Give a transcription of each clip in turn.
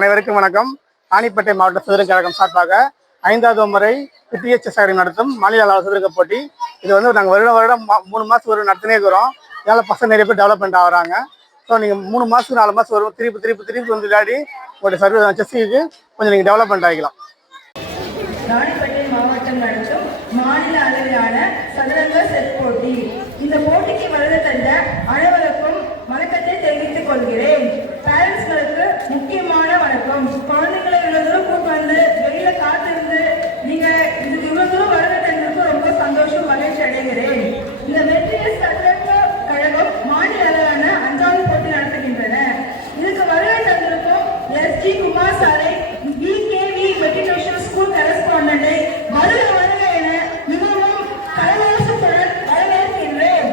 அனைவருக்கும் வணக்கம். ராணிப்பேட்டை மாவட்ட சிதறல் கழகம் சார்பாக 5வது முறை PTHS நடத்தும் மாநில அளவு சிதறல் போட்டி. இது வந்து நாங்கள் வருடம் 3 மாதம் ஒரு நடத்தினே இருக்கிறோம். இதனால் பசங்க நிறைய பேர் டெவலப்மெண்ட் ஆகிறாங்க. ஸோ நீங்கள் 3 மாதத்துக்கு 4 மாதம் வரும் திருப்பி வந்து விளையாடி உங்களுடைய சர்வீஸ் செஸ்ஸுக்கு கொஞ்சம் நீங்கள் டெவலப்மெண்ட் ஆகிக்கலாம். ராணிப்பேட்டை மாவட்டம் நடத்தும் மாநில அளவிலான சதுரங்க செட் போட்டி. இந்த போட்டிக்கு வருகை தந்த அனைவருக்கும் வணக்கத்தை தெரிவித்துக் கொள்கிறேன். பேரண்ட்ஸ்களுக்கு முக்கியமான வணக்கம். குழந்தைங்களை இவ்வளவு தூரம் கூட்டு வந்து வெளியில காத்திருந்து நீங்க இதுக்கு இவ்வளவு தூரம் வருகை தந்ததுக்கு ரொம்ப சந்தோஷம், மகிழ்ச்சி அடைகிறேன். இந்த வெற்றியஸ் சதுரங்க கழகம் மாநில அளவிலான 5வது போட்டி நடத்துகின்றன. இதுக்கு வருகை தந்திருக்கும் SG குமார் சாலை EKV மெட்ரிகுலேஷன் ஸ்கூல் கரஸ்பாண்டன்டை வருக என மிகவும் கலவரத்துடன் வரவேற்கின்றேன்.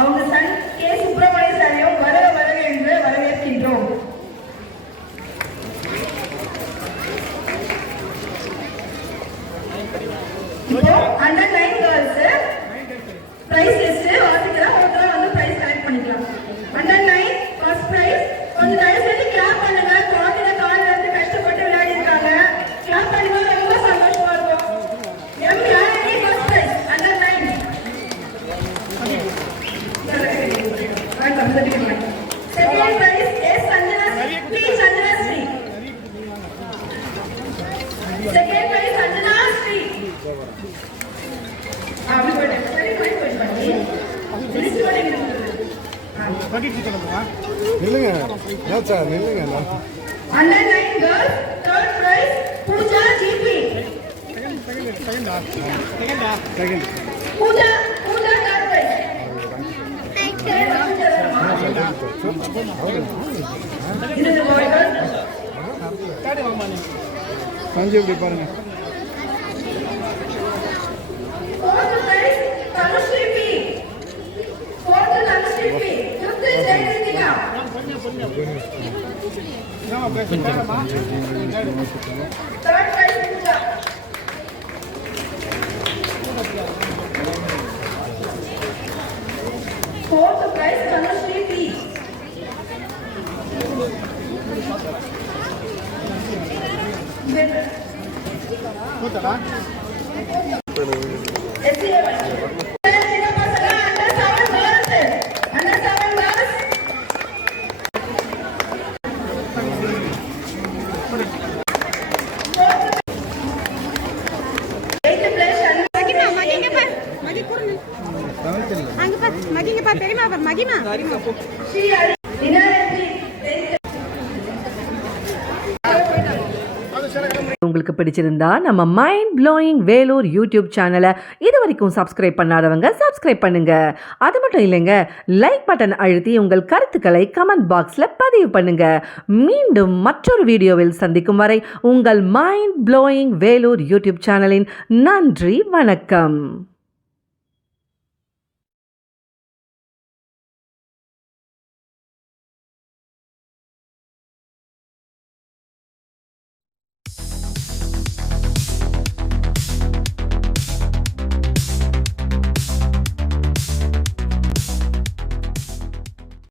அவங்க சன் K சுப்பிரமணிய சாரையும் வருக என்று வரவேற்கின்றோம். இப்போ Under 9 girls பிரைஸ் லிஸ்ட் வாசிக்கலாம். ஒருத்தர் வந்து பிரைஸ் கலெக்ட் பண்ணிக்கலாம். Under 9 first prize. கொஞ்சம் தயவு செஞ்சு கிளாப் பண்ணுங்க. குழந்தைங்க கால்ல இருந்து கஷ்டப்பட்டு விளையாடி இருக்காங்க. கிளாப் பண்ணுங்க, ரொம்ப சந்தோஷமா இருக்கும். MRD first prize Under 9. Second prize S Sanjana P Sanjana Shri. Second prize Sanjana Shri. Under 9 girls, third prize Pooja GP. Second. Pooja third prize. This is the boy girl. Sanjeev di paranga. Fourth prize Tanushree P. Fourth Tanushree P. Fifth is Jayastika. Third prize Pooja. Fourth prize Tanushree P. உங்களுக்கு பிடிச்சிருந்தா நம்ம mind blowing Vellore YouTube சேனலை இது வரைக்கும் subscribe பண்ணாதவங்க subscribe பண்ணுங்க. அது மட்டும் இல்லைங்க, லைக் பட்டன் அழுத்தி உங்கள் கருத்துக்களை கமெண்ட் பாக்ஸில் பதிவு பண்ணுங்க. மீண்டும் மற்றொரு வீடியோவில் சந்திக்கும் வரை உங்கள் மைண்ட் ப்ளோயிங் வேலூர் யூடியூப் சேனலின் நன்றி, வணக்கம்.